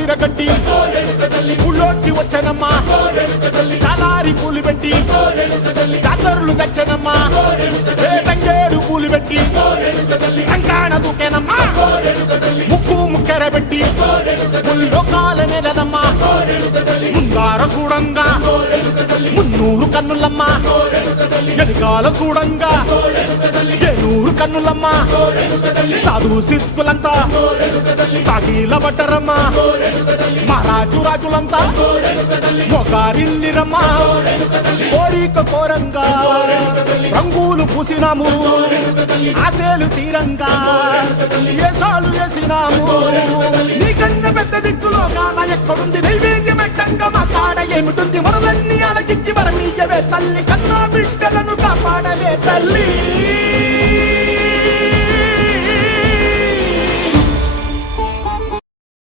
విరగట్టి ఊళ్ళోకి వచ్చనమ్మా చాలారి పూలు పెట్టి జాతరులు తెచ్చనమ్మా తంగేడు పూలు పెట్టి రంగాణ దూకేనమ్మా ముక్కు ముక్కెర పెట్టి ముల్లోకాల నెలనమ్మా ముందార చూడంగా మున్నూరు కన్నులమ్మా ఎనకాల చూడంగా ఏనూరు కన్నులమ్మా సాధు సిద్ధులంతా సాగిల పట్టరమ్మా మహారాజు రాజులంతా మొగారిల్లిరమ్మా కోరిక కోరంగా రంగులు పూసినాము ఆశలు తీరంగా ఏసాలు వేసినాము నీకన్నా పెద్ద దిక్కులో కాన ఎక్కడుంది నైవేద్యం ఎట్టంగా మా కాడ ఏమిటుంది మనలన్నీ అలకించి మరమీయవే తల్లి